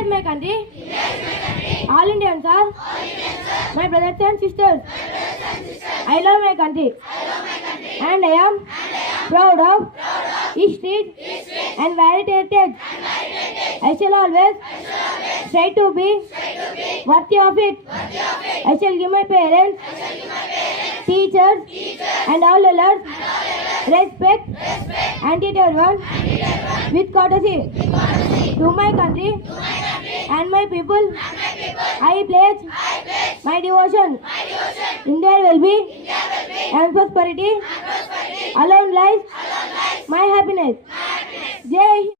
India is my country. All Indians are my brothers and sisters. I love my country. And I am proud of history and varied heritage. I shall always try to be worthy of it. I shall give my parents, teachers, and all elders respect and treat everyone with courtesy. To my country and my people, I pledge my devotion. In their well-being and prosperity alone lies my happiness. Jai Hind.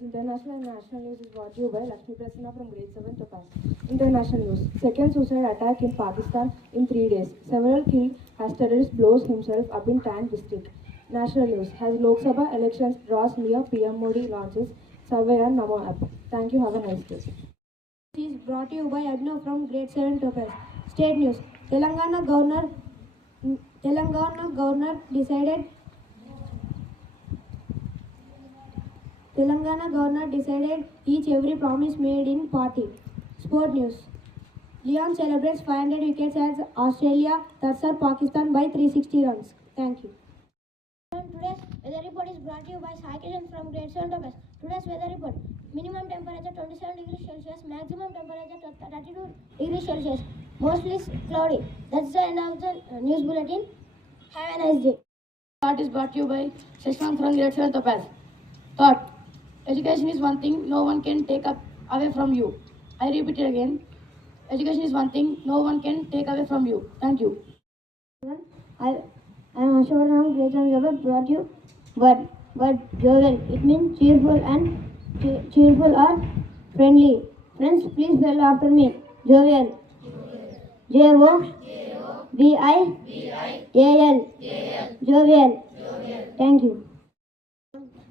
International and national news is brought to you by Lakshmi Prasanna from grade 7 Topaz. International news. Second suicide attack in Pakistan in 3 days. Several killed as terrorist blows himself up in Tank district. National news. As Lok Sabha elections draws near, PM Modi launches Survey and Namo app. Thank you. Have a nice day. This is brought to you by Abhinav from grade 7 Topaz. State news. Telangana governor decided each every promise made in party. Sport news. Leon celebrates 500 wickets as Australia thuds Pakistan by 360 runs. Thank you. Today's weather report is brought to you by Sai Kishan from grade 7 Topaz. Today's weather report. Minimum temperature 27 degrees Celsius, maximum temperature 32 degrees Celsius. Mostly cloudy. That's the end of the news bulletin. Have a nice day. Thought is brought to you by Shashwant from grade 7 Topaz. Thought. Education is one thing no one can take away from you. I repeat it again. Education is one thing no one can take away from you. Thank you. I am Ashwar from grade 7 Topaz. Brought you but jovial. It means cheerful or friendly. Friends, please spell after me. Jovial. Jovial. Jovial. Thank you.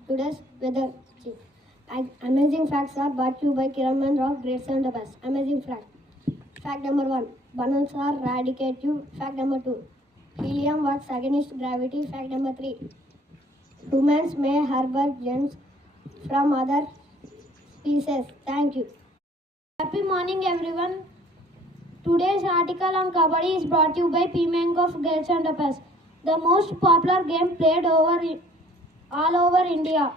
Today's weather. Amazing facts are brought to you by Kiraman Rao, grade 7 Topaz. Amazing fact. Fact number 1. Bananas are radicative. Fact number 2. Helium works against gravity. Fact number 3. Humans may harbor germs from other species. Thank you. Happy morning, everyone. Today's article on Kabaddi is brought to you by P. Mango of grade 7 Topaz. The most popular game played all over India.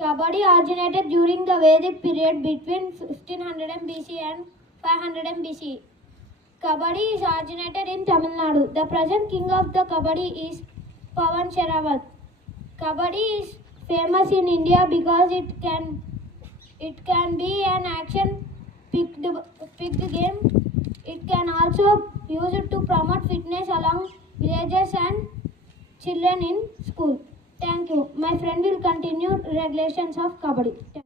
Kabaddi originated during the Vedic period between 1500 BC and 500 BC. Kabaddi is originated in Tamil Nadu. The present king of the Kabaddi is Pawan Sherawat. Kabaddi is famous in India because it can be an action picked game. It can also use it to promote fitness along villages and children in school. Thank you. My friend will continue regulations of Kabaddi. Good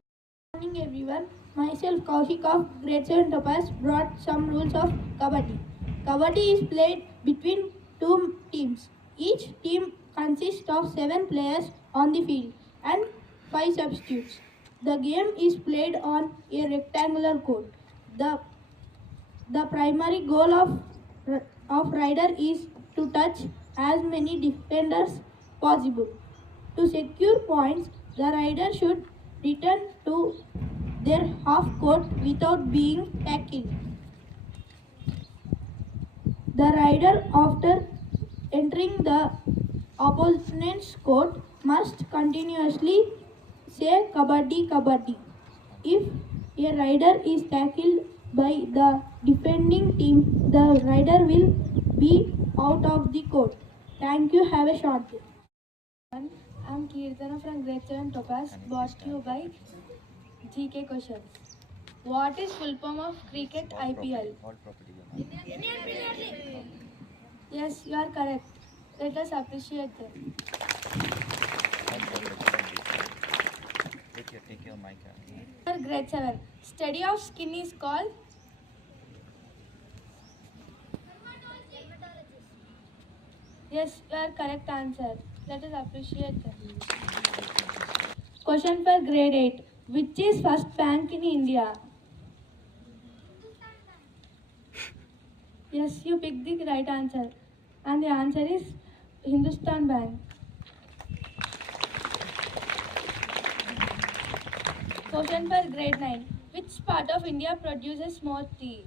morning everyone. Myself Kaushik of grade 7 Topaz brought some rules of Kabaddi. Kabaddi is played between two teams. Each team consists of 7 players on the field and 5 substitutes. The game is played on a rectangular court. The primary goal of rider is to touch as many defenders possible. To secure points, the rider should return to their half court without being tackled. The rider, after entering the opponent's court, must continuously say Kabaddi, Kabaddi. If a rider is tackled by the defending team, the rider will be out of the court. Thank you. Have a short day. I am Kirtana from grade 7 Topaz, brought to you by GK questions. What is full form of cricket IPL? Yes, you are correct. Let us appreciate them. Take your mic. For grade 7, study of skin is called? Yes, you are correct answer. Let us appreciate them. Question for grade 8. Which is first bank in India? Yes, you picked the right answer. And the answer is Hindustan Bank. Question for grade 9. Which part of India produces more tea?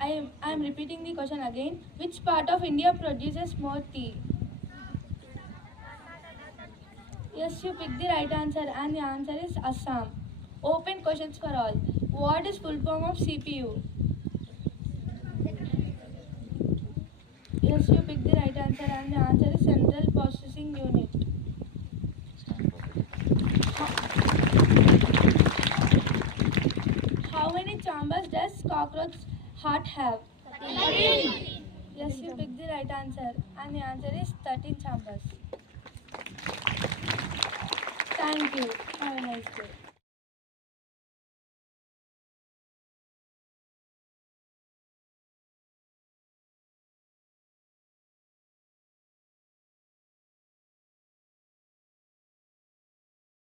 I am repeating the question again. Which part of India produces more tea? Yes, you picked the right answer and the answer is Assam. Open questions for all. What is full form of CPU? Yes, you picked the right answer and the answer is Central Processing Unit. How many chambers does cockroach heart have? 13. Yes, you picked the right answer and the answer is 13 chambers. Thank you. Have a nice day.